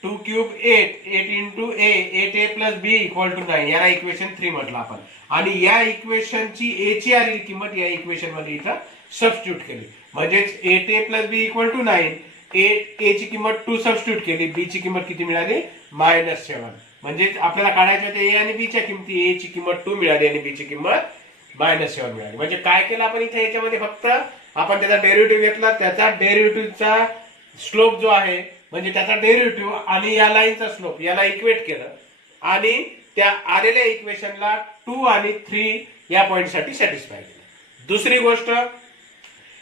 2³ 8 8 into a 8a + b equal to 9. याला इक्वेशन 3 म्हटलं आपण. आणि या इक्वेशनची a ची आलेली किंमत या इक्वेशन मध्ये इथं सबस्टिट्यूट केली म्हणजेच 8a + b equal to 9. a ची किंमत 2 सबस्टिट्यूट केली b ची किंमत किती मिळाली -7. म्हणजे आपल्याला काढायचं होतं a आणि b च्या किमती. a ची किंमत 2 मिळाली आणि b ची किंमत -7 मिळाली. म्हणजे काय केलं आपण इथे याच्यामध्ये फक्त आपण त्याचा डेरिव्हेटिव्ह घेतला. त्याचा डेरिव्हेटिव्हचा स्लोप जो आहे म्हणजे त्याचा डेरिव्हेटिव्ह आणि या लाईनचा स्लोप याला इक्वेट केलं आणि त्या आलेल्या इक्वेशनला 2 आणि 3 या पॉइंटसाठी सॅटिस्फाय केलं. दुसरी गोष्ट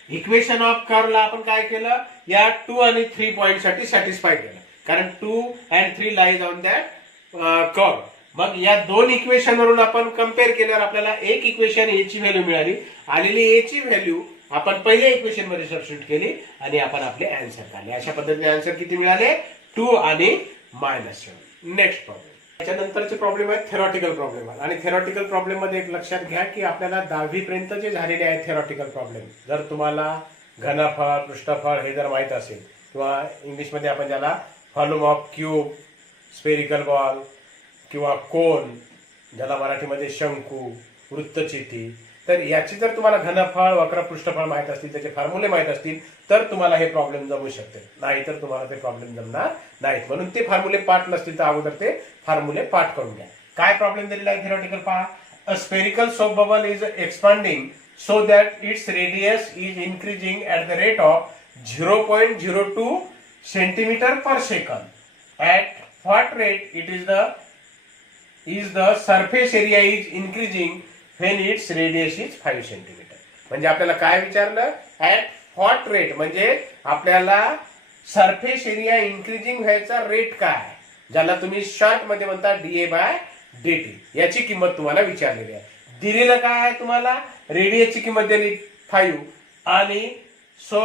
इक्वेशन ऑफ कर्वला आपण काय केलं या 2 आणि 3 पॉइंटसाठी सॅटिस्फाय केलं कारण 2 and 3 lies on that curve. मग या दोन इक्वेशन वरून आपण कंपेअर केल्यावर आपल्याला एक इक्वेशन ए ची व्हॅल्यू मिळाली. आलेली ए ची व्हॅल्यू आपण पहिल्या इक्वेशन मध्ये सबस्टिट्यूट केली आणि आपण आपले आन्सर काढले. अशा पद्धतीने आन्सर किती मिळाले 2 आणि -7. नेक्स्ट प्रॉब्लेम त्याच्यानंतरचे प्रॉब्लेम आहेत थेरॉटिकल प्रॉब्लेम. आणि थेरॉटिकल प्रॉब्लेम मध्ये एक लक्षात घ्या की आपल्याला 10वी पर्यंत जे झालेले आहेत थेरॉटिकल प्रॉब्लेम जर तुम्हाला घनफळ पृष्ठफळ हे जर माहित असेल किंवा इंग्लिशमध्ये आपण ज्याला volume of cube spherical ball किंवा कोन ज्याला मराठीमध्ये शंकू वृत्तचिती तर याची जर तुम्हाला घनफळ वक्र पृष्ठफळ माहित असतील त्याचे फॉर्म्युले माहित असतील तर तुम्हाला हे प्रॉब्लेम जमू शकते. नाही तर तुम्हाला ते प्रॉब्लेम जमणार नाहीत. म्हणून ते फॉर्म्युले पाठ नसतील तर अगोदर ते फॉर्म्युले पाठ करून घ्या. काय प्रॉब्लेम दिलेला आहे थेरॉटिकल पहा. A spherical soap bubble is expanding so that its radius is increasing at the rate of 0.02 centimeter per second. At what rate it is the surface area is increasing when its radius is 5 centimeter. म्हणजे आपल्याला काय विचारलं at what rate म्हणजे आपल्याला surface area increasing व्हायचा rate काय ज्याला तुम्ही शॉर्ट मध्ये म्हणता dA/dt याची किंमत तुम्हाला विचारलेली आहे. दिलेलं काय आहे तुम्हाला रेडियसची किंमत दिली 5 आणि so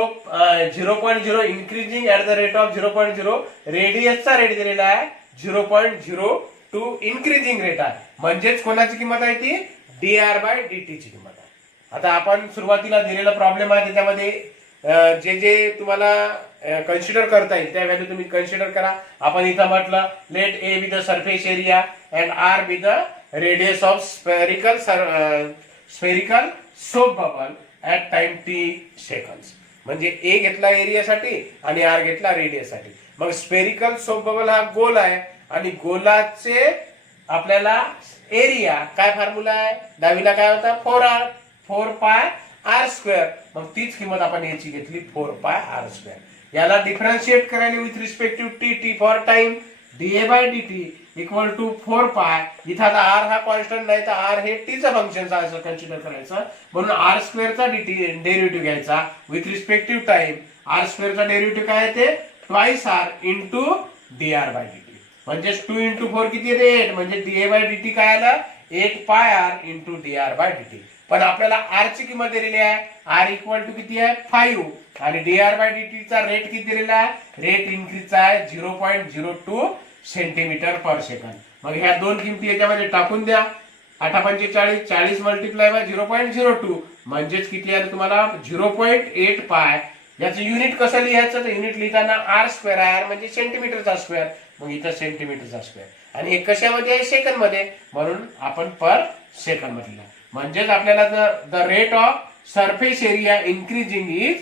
0.0 increasing at the rate of 0.0 रेडियसचा रेट दिलेला आहे 0.02 इन्क्रीजिंग रेट आहे. म्हणजेच कोणाची किंमत आहे ती dR/dt ची किंमत आहे. आता आपण सुरुवातीला दिलेला प्रॉब्लेम आहे त्याच्यामध्ये जे जे तुम्हाला कन्सिडर करता येईल त्या व्हॅल्यू तुम्ही कन्सिडर करा. आपण इथं म्हटलं let A be the surface area and r be the radius of spherical soap bubble at time t seconds. म्हणजे ए घेतला एरियासाठी आणि आर घेतला रेडियससाठी. मग स्फेरिकल सोप बबल हा गोल आहे आणि गोलाचे आपल्याला एरिया काय फॉर्म्युला आहे 10वीला काय होता 4πr². मग तीच किंमत आपण याची घेतली 4πr². याला डिफरन्शिएट करायला with respect to t for time dA by dt equal to 4 pi. इथं आता आर हा कॉन्स्टंट नाही तर आर हे टीचं फंक्शन असं कन्सिडर करायचं. म्हणून आर स्क्वेअरचा डेरिव्हेटिव्ह घ्यायचा विथ रिस्पेक्टिव्ह टाइम. आर स्क्वेअरचा डेरिव्हेटिव्ह काय आहे ते twice r into d r by dt. म्हणजे 2 इंटू 4 किती येते 8. म्हणजे डीए बाय डीटी काय आलं 8 pi r into d r by dt. पण आपल्याला आर ची किंमत दिलेली आहे. आर इक्वल टू किती आहे 5 आणि डी आर बाय डीटी चा रेट किती दिलेला आहे. रेट इन्क्रीजचा आहे 0.02 सेंटीमीटर पर सेकंद. मग ह्या दोन किमती याच्यामध्ये टाकून द्या. 8×45 40 मल्टिप्लाय बाय 0.02 म्हणजेच किती आलं तुम्हाला 0.8 पाय. याचं युनिट कसं लिहायचं तर युनिट लिहिताना आर स्क्वेअर आहे. आर म्हणजे सेंटीमीटरचा स्क्वेअर. मग इथं सेंटीमीटरचा स्क्वेअर आणि हे कशामध्ये आहे सेकंद मध्ये म्हणून आपण पर सेकंद मध्ये. म्हणजेच आपल्याला the rate of surface area increasing is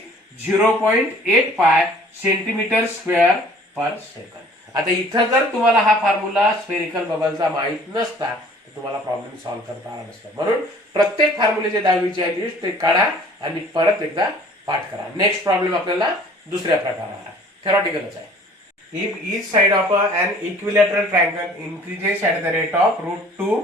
0.8 पाय सेंटीमीटर स्क्वेअर पर सेकंद. आता इथं जर तुम्हाला हा फॉर्म्युला स्फेरिकल बबलचा माहित नसता तर तुम्हाला प्रॉब्लेम सॉल्व्ह करता आला नसता. म्हणून प्रत्येक फॉर्म्युलेचे 10वीचे लिस्ट ते काढा आणि परत एकदा पाठ करा. नेक्स्ट प्रॉब्लेम आपल्याला दुसऱ्या प्रकाराला थेरॉटिकलच आहे. If each side of an equilateral triangle increases at the rate of √2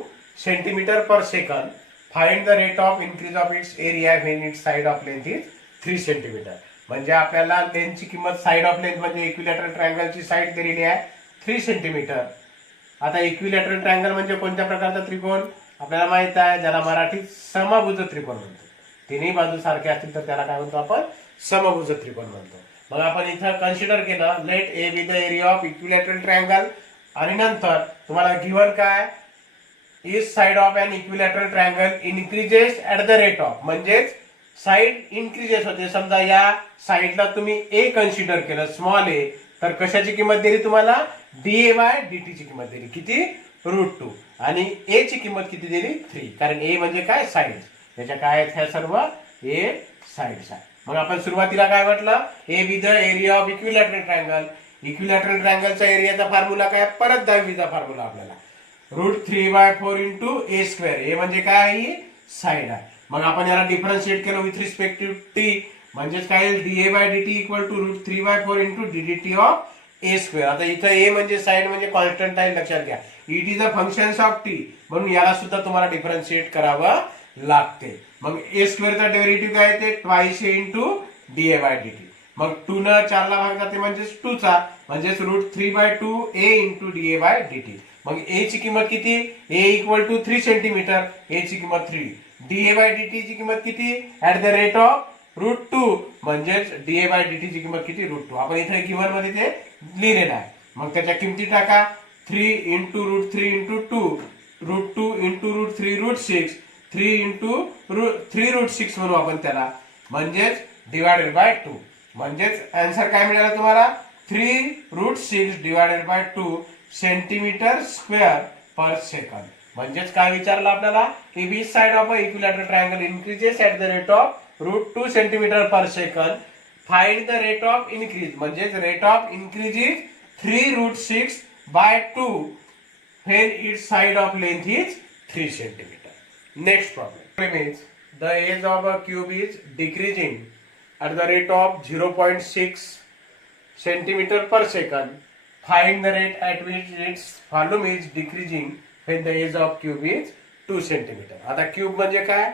centimeter per second, find the rate of increase of its area when its side of length is 3 centimeter. म्हणजे आपल्याला लेंथची किंमत side of length म्हणजे equilateral ट्रायंगलची side दिलेली आहे 3 centimetre. आता equilateral triangle म्हणजे कोणत्या प्रकारचा त्रिकोण आपल्याला माहित आहे ज्याला मराठीत समभुज त्रिकोण म्हणतो. तिन्ही बाजू सारखे असतील तर त्याला काय म्हणतो आपण समभुज त्रिकोण म्हणतो. मग आपण इथं कन्सिडर केलं let A be the area of equilateral triangle आणि नंतर तुम्हाला गिव्हन काय each side of an equilateral triangle increases at the rate of म्हणजेच साइड इन्क्रीजेस होते. समजा या साइडला तुम्ही ए कन्सिडर केलं स्मॉल ए तर कशाची किंमत दिली तुम्हाला डीए बाय डीटी ची किंमत दिली किती √2 आणि ए ची किंमत किती दिली 3. कारण ए म्हणजे काय साइड. त्याच्या काय आहेत ह्या सर्व ए साइड्स आहे. मग आपण सुरुवातीला काय म्हटलं a be the area of equilateral triangle. Equilateral ट्रायंगलचा एरियाचा फॉर्म्युला काय परत 10वीचा फॉर्म्युला आपल्याला √3/4 इंटू ए स्क्वेअर. ए म्हणजे काय ही साइड आहे. मग आपण याला डिफरन्शिएट केलं विथ रिस्पेक्टिव्ह टी म्हणजेच काय dA by dt equal to √3/4 into d dt of A square. आता इथं ए म्हणजे साइड म्हणजे कॉन्स्टंट आहे लक्षात घ्या. It is a function of T म्हणून याला सुद्धा तुम्हाला डिफरन्शिएट करावं लागते. मग ए स्क्वेअरचा डेरिव्हेटिव्ह काय ते twice A into da by DT. मग 2 न 4 ला भाग जाते म्हणजेच 2 चा म्हणजेच √3/2 ए इंटू डीए बाय डीटी. मग ए ची किंमत किती ए इक्वल टू 3 सेंटीमीटर. ए ची किंमत 3. डीए बाय डीटी ची किंमत किती ऍट द रेट ऑफ √2 म्हणजेच डीए बाय डीटी ची किंमत किती √2. आपण इथे गिव्हन मध्ये ते लिहिलेलं आहे. मग त्याच्या किमती टाका 3 इंटू √3 इंटू 2 √2 इंटू √3 3 इंटू 3 म्हणू आपण त्याला म्हणजेच डिवायडेड बाय 2. म्हणजेच आन्सर काय मिळाला तुम्हाला 3 divided by 2 centimetre square per second. म्हणजेच काय विचारलं आपल्याला की be side of a equilateral triangle increases at the rate of √2 centimetre per second. Find the rate of increase म्हणजेच rate of increase is 3√6/2 when its side of length is 3 centimeter. Next problem is the age of a cube is decreasing at the rate of 0.6 centimeter per second. Find the rate at which its volume is decreasing when the age of cube is 2 centimeter. आता cube म्हणजे काय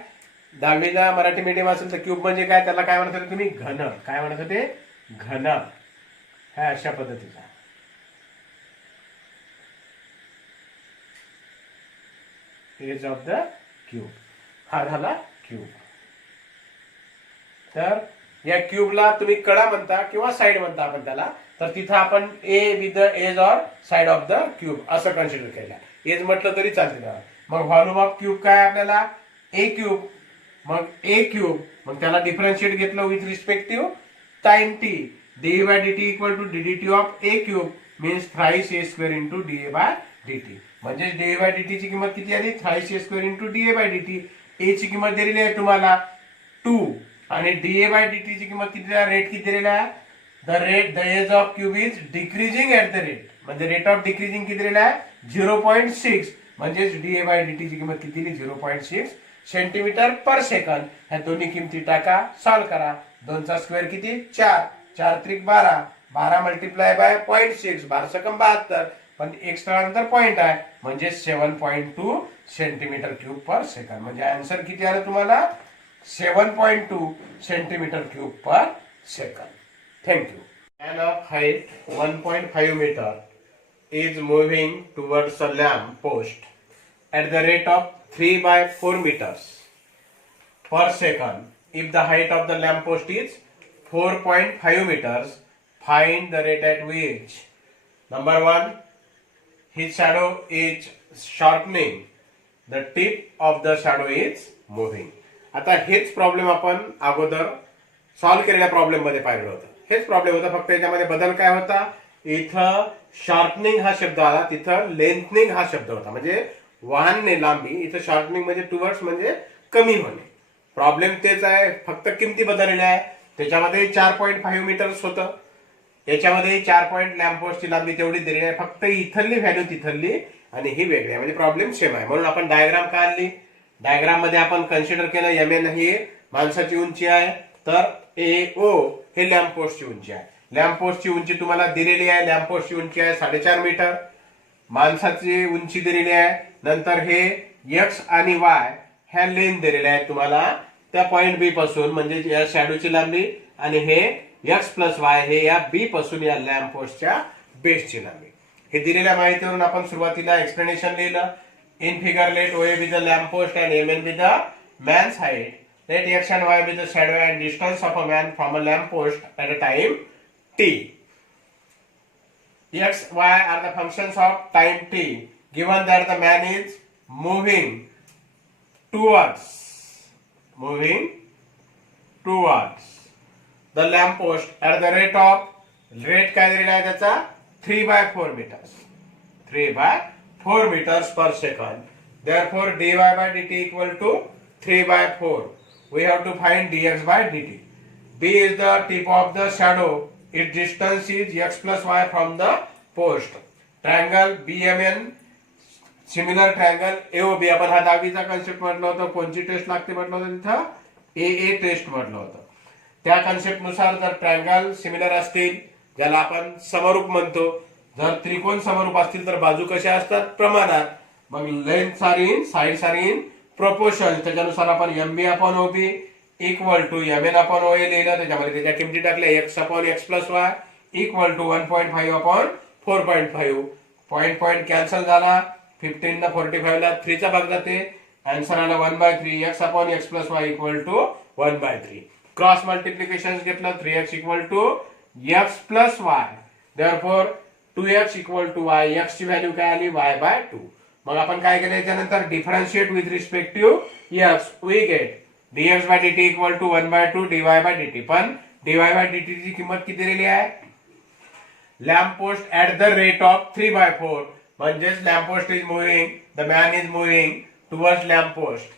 10वीला Marathi medium असेल तर cube म्हणजे काय त्याला काय म्हणत होते तुम्ही घन. काय म्हणत होते घन. हा अशा पद्धतीचा एज ऑफ द क्यूब हा झाला क्यूब. तर या क्यूबला तुम्ही कडा म्हणता किंवा साइड म्हणता आपण त्याला. तर तिथं आपण a with the edge or side of the cube असं कन्सिडर केलं. एज म्हटलं तरी चालते. मग व्हॉल्यूम ऑफ क्यूब काय आपल्याला ए क्यूब. मग ए क्यूब मग त्याला डिफरन्शिएट घेतलं with respective time t. Da by dt equal to d dt of a cube means thrice a square into da by dt. म्हणजे डीए बाय डीटी ची किंमत किती आली thrice a square into da by dt. A ची किंमत दिलेली आहे तुम्हाला 2 आणि डीए बाय डीटी ची किंमत किती रेट किती दिलेला आहे the edge of cube is decreasing at the rate म्हणजे रेट ऑफ डिक्रीजिंग किती दिलेला आहे 0.6 म्हणजेच डीए बाय डीटी ची किंमत किती दिली 0.6 सेंटीमीटर पर सेकंद. ह्या दोन्ही किमती टाका सॉल्व करा. 2 चा स्क्वेअर किती 4 4 त्रिक 12 12 मल्टिप्लाय बाय 0.6 12 72 पण एक स्थळांतर पॉईंट आहे म्हणजे 7.2 सेंटीमीटर क्यूब पर सेकंड. म्हणजे आन्सर किती आलं तुम्हाला? 7.2 centimetre cube per second. Thank you. Man of height 1.5 meter is moving towards a lamp post at the rate of 3 by 4 meters per second. If the height of the lamp post is 4.5 meters, find the rate at which number 1 his shadow is shortening, the tip of the shadow is moving. आता हेच problem आपण अगोदर solve केलेल्या problem मध्ये पाहिलं होतं. हेच problem होता, फक्त याच्यामध्ये बदल काय होता? इथं शॉर्टनिंग हा शब्द आला, तिथं लेंथनिंग हा शब्द होता. म्हणजे वाहनने लांबी, इथं शॉर्टनिंग म्हणजे टुवर्ड्स म्हणजे कमी होणे. प्रॉब्लेम तेच आहे, फक्त किमती बदललेल्या आहे. त्याच्यामध्ये 4.5 मीटर्स होतं, याच्यामध्ये 4 पॉईंट लॅम्प पोस्टची लांबी तेवढी दिलेली आहे, फक्त इथली व्हॅल्यू तिथली आणि ही वेगळी आहे. म्हणजे प्रॉब्लेम सेम आहे. म्हणून आपण डायग्राम काढली. डायग्राम मध्ये आपण कन्सिडर केलं एमएन ही माणसाची उंची आहे, तर AO हे लॅम्प पोस्टची उंची आहे. लॅम्प पोस्टची उंची तुम्हाला दिलेली आहे. लॅम्प पोस्टची उंची आहे 4.5 मीटर. माणसाची उंची दिलेली आहे. नंतर हे X आणि Y ह्या लेंथ दिलेल्या आहेत तुम्हाला त्या पॉइंट बी पासून, म्हणजे या शॅडोची लांबी, आणि हे X प्लस Y हे या बी पासून या लॅम्प पोस्टच्या बेसची लांबी. हे दिलेल्या माहितीवरून आपण सुरुवातीला एक्सप्लेनेशन लिहिलं. In figure let OA be the lamp post and MN be the man's height. Let X and Y be the shadow and distance of a man from a lamp post at a time t. X, Y are the functions of time t. Given that the man is moving towards the lamp post at the rate काय दिलेला आहे त्याचा? 3 by 4 meters. 3 by 4 meters per second. Therefore, dy by dt equal to 3 by 4. We have to find dx by dt. B is the tip of the shadow. Its distance is x plus y from the post. Triangle BMN, similar triangle AOB. आपण हा 10वीचा concept म्हटलं होतं. कोणची taste लागते म्हटलं होतं तिथं? AA taste म्हटलं होतं. त्या कन्सेप्ट नुसार जर ट्रायंगल सिमिलर असतील, ज्याला आपण समरूप म्हणतो, जर त्रिकोण समरूप असतील तर बाजू कशा असतात? प्रमाणात. मग length are in, sides are in proportion. त्याच्यानुसार आपण MB upon OB equal to MN upon OA लिहिलं. त्याच्यामध्ये त्याच्या किमती टाकल्या. x upon x plus y equal to 1.5 upon 4.5. Point cancel झाला. 15 ना 45 ला 3 चा भाग जाते. आन्सर आला 1/3. x upon x plus y equal to 1/3. Cross multiplication घेतलं. 3x equal to x plus y. Therefore 2x equal to y. x ची value काय आली? y/2. मग आपण काय केलं? त्यानंतर differentiate with respect to x. We get dx by dt equal to 1/2 dy by dt. पण dy by dt ची किंमत किती दिलेली आहे? Lamp post at the rate of 3 by 4. म्हणजेच lamp post is moving, the man is moving towards lamp post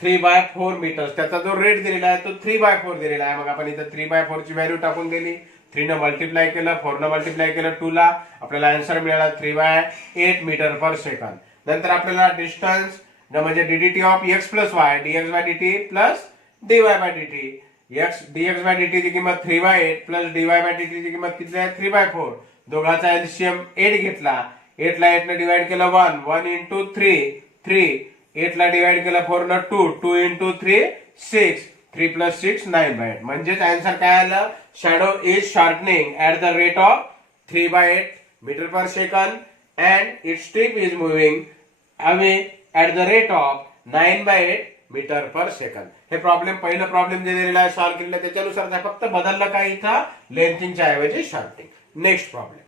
3 by 4 meters. त्याचा जो rate दिलेला आहे तो 3 by 4 दिलेला आहे. मग आपण इथं 3 by 4 ची व्हॅल्यू टाकून दिली. 3 न मल्टिप्लाय केलं, 4 न मल्टिप्लाय केलं 2 ला, आपल्याला आन्सर मिळाला 3/8 मीटर पर सेकंड. नंतर आपल्याला डिस्टन्स म्हणजे ddt of x plus y dx by dt plus dy by dt. dx by dt ची किंमत 3/8 प्लस dy by dt ची किंमत किती आहे? 3/4. दोघांचा एलसीएम 8 घेतला. 8 ला 8 ने डिवाइड केलं 1 इंटू 3. 8 ला डिवाइड केलं 4 न 2 इंटू 3 6. 3 प्लस 6 9/8. म्हणजेच आन्सर काय आलं? Shadow is shortening at the rate of 3/8 meter per second and its tip is moving away at the rate of 9/8 meter per second. हे पहिलं प्रॉब्लेम जे दिलेला आहे सॉल्व्ह केलेला त्याच्यानुसार फक्त बदललं काय? इथं लेंथिंगच्या ऐवजी शॉर्टिंग. Next problem.